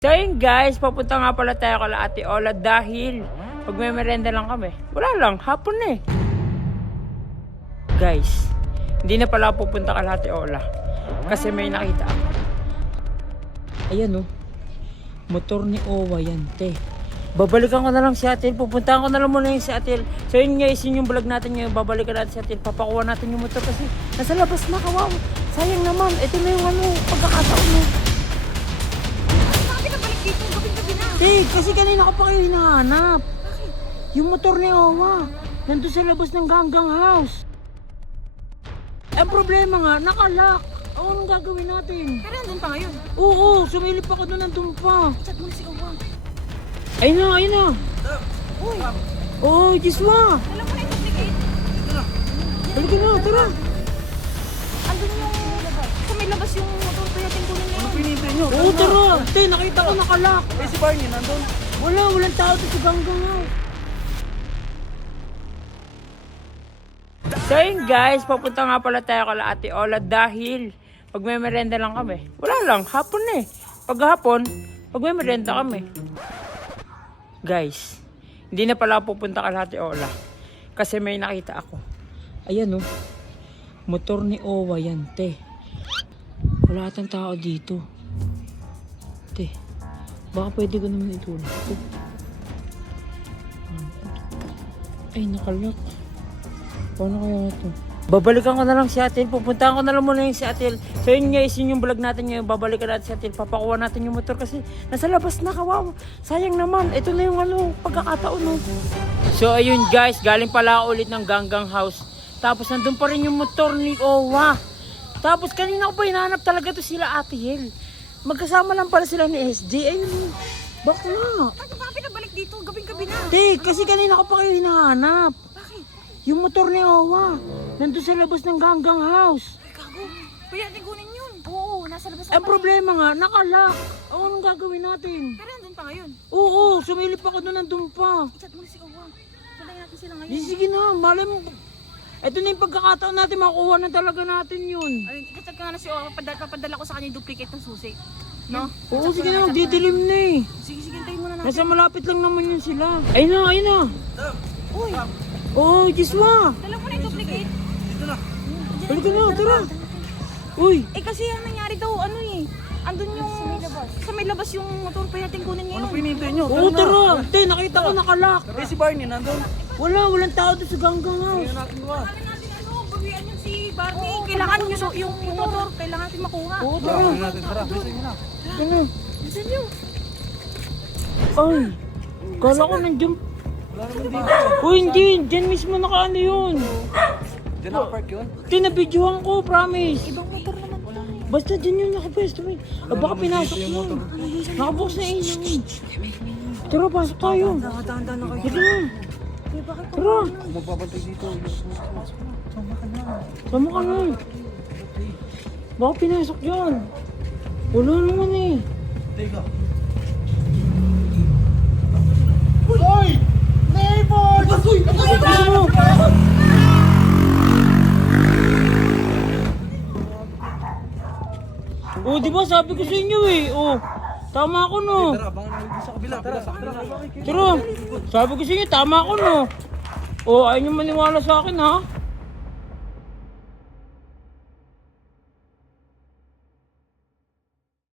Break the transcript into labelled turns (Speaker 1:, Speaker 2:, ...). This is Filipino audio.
Speaker 1: So yun guys, papunta nga pala tayo kala Ate Ola dahil magme-merenda lang kami. Wala lang, hapon na eh. Guys, hindi na pala pupunta kala Ate Ola kasi may nakita ako. Ayan oh, motor ni Owa yan, te. Babalikan ko na lang si Atil, pupuntahan ko na lang muna yung si Atil. So yun guys, yun yung vlog natin ngayon, babalikan natin si Atil. Papakuha natin yung motor kasi nasa labas na, kawaw. Sayang naman, ito na yung pagkakataon mo. Kasi kanina ko pa kayo hinahanap.
Speaker 2: Bakit?
Speaker 1: Yung motor ni Owa, nandun sa labas ng Ganggang House. Ang problema nga, nakalock. Anong gagawin natin?
Speaker 2: Pero nandun pa ngayon.
Speaker 1: Oo, sumilip ako doon, nandun pa.
Speaker 2: Chat mo na si Owa.
Speaker 1: Ayun na, ayun na.
Speaker 2: Uy,
Speaker 1: Oh, Giswa.
Speaker 2: alam mo na yung duplicate.
Speaker 1: Halika na, tara.
Speaker 2: Andun yung labas. Kung may labas yung motor, kaya tingkunin na yun.
Speaker 3: Pinintay nyo.
Speaker 1: Oo, tara. Te, nakita ko nakalock.
Speaker 3: Eh si Barney nandun.
Speaker 1: Walang tao doon sa Ganggang House. So yun guys, papunta nga pala tayo kala Ate Ola dahil magme-merenda lang kami. Wala lang, hapon na eh. Paghapon, magme-merenda kami. Guys, hindi na pala pupunta kala Ate Ola kasi may nakita ako. Ayan oh, motor ni Owa yan, te. Wala atang tao dito. Te, baka pwede ko naman itulog ito. Ay, nakalak. Paano kaya ito? Babalikan ko na lang si Atil. Pupuntahan ko na lang muna yung si Atil. So yun guys, yun yung vlog natin ngayon. Babalikan natin si Atil. Papakuha natin yung motor kasi nasa labas na, kawaw. Sayang naman. Ito na yung pagkakataon. No? So ayun guys, galing pala ako ulit ng Ganggang House. Tapos nandun pa rin yung motor ni Owa. Tapos kanina ko pa hinahanap talaga to sila Ate Hel. Magkasama lang pala sila ni SD. Ayun, bakla.
Speaker 2: Ano ba pinabalik dito? Gabing-gabi na.
Speaker 1: Te, kasi kanina ko pa kayo hinahanap.
Speaker 2: Bakit?
Speaker 1: Yung motor ni Owa, nandun sa labas ng Ganggang House.
Speaker 2: Ay, gago. Pwede natin kunin yun. Oo, nasa labas
Speaker 1: Ang problema nga, nakalock. Anong gagawin natin?
Speaker 2: Pero nandun pa ngayon.
Speaker 1: Oo, sumilip ako doon, nandun pa.
Speaker 2: Chat mo na si Owa. Tuloy natin sila
Speaker 1: Di,
Speaker 2: ngayon.
Speaker 1: sige na, malay mo. Ito na yung pagkakataon natin, makuha na talaga natin yun.
Speaker 2: Ay, chat ka nga na si Owa. Papadala ko sa kanya yung duplicate ng susi. No?
Speaker 1: Oo, sige na, magdidilim na eh.
Speaker 2: Sige, hintayin muna natin.
Speaker 1: Nasa malapit lang naman yun sila. Ayun na, ayun na.
Speaker 2: Uy,
Speaker 1: Oo, Giswa.
Speaker 2: dala mo na yung duplicate.
Speaker 1: Halika na, tara. Uy,
Speaker 2: Eh kasi ang nangyari daw, ano eh. Andun yung sa may labas yung motor, pwede natin kunin ngayon.
Speaker 3: Ano pinintay nyo?
Speaker 1: oo, tara. Te, nakita ko nakalock.
Speaker 3: Eh si Barney nandun.
Speaker 1: Walang tao doon sa Ganggang House.
Speaker 3: Tingnan natin ba?
Speaker 2: Kami natin bawian yung si Barney. Kailangan yung motor, kailangan natin makuha.
Speaker 1: Oo,
Speaker 3: Tara,
Speaker 1: tara.
Speaker 3: tingnan natin. Tara, bilisan nyo na.
Speaker 1: Ano?
Speaker 2: Bilisan nyo.
Speaker 1: Ay, kala ko nandiyan.
Speaker 3: Wala naman dito.
Speaker 1: Uy, hindi. Diyan mismo nakaano yun.
Speaker 3: Diyan nakapark yun.
Speaker 1: Tinabidyohan ko, promise.
Speaker 2: Ibang motor naman to.
Speaker 1: Basta dyan yun nakapwesto. Baka pinasok yun. Nakabox na yun. Tara, pasok tayo.
Speaker 2: Nakatanda na kayo.
Speaker 1: Sige na.
Speaker 2: Eh, bakit pa?
Speaker 1: Tara.
Speaker 3: Kung magbabantay dito.
Speaker 1: Sama ka na. Baka pinasok dyan. Wala naman eh.
Speaker 3: Teka.
Speaker 1: Hoy! Neighbor! Ano mo? Oh, di ba sabi ko sa inyo eh. Oh, tama ako no.
Speaker 3: Tara, abangan natin sa kabila. Tara, sa kabila.
Speaker 1: Tara, sabi ko sa inyo, tama ako no. Oh, ayaw nyo maniwala sa akin ha.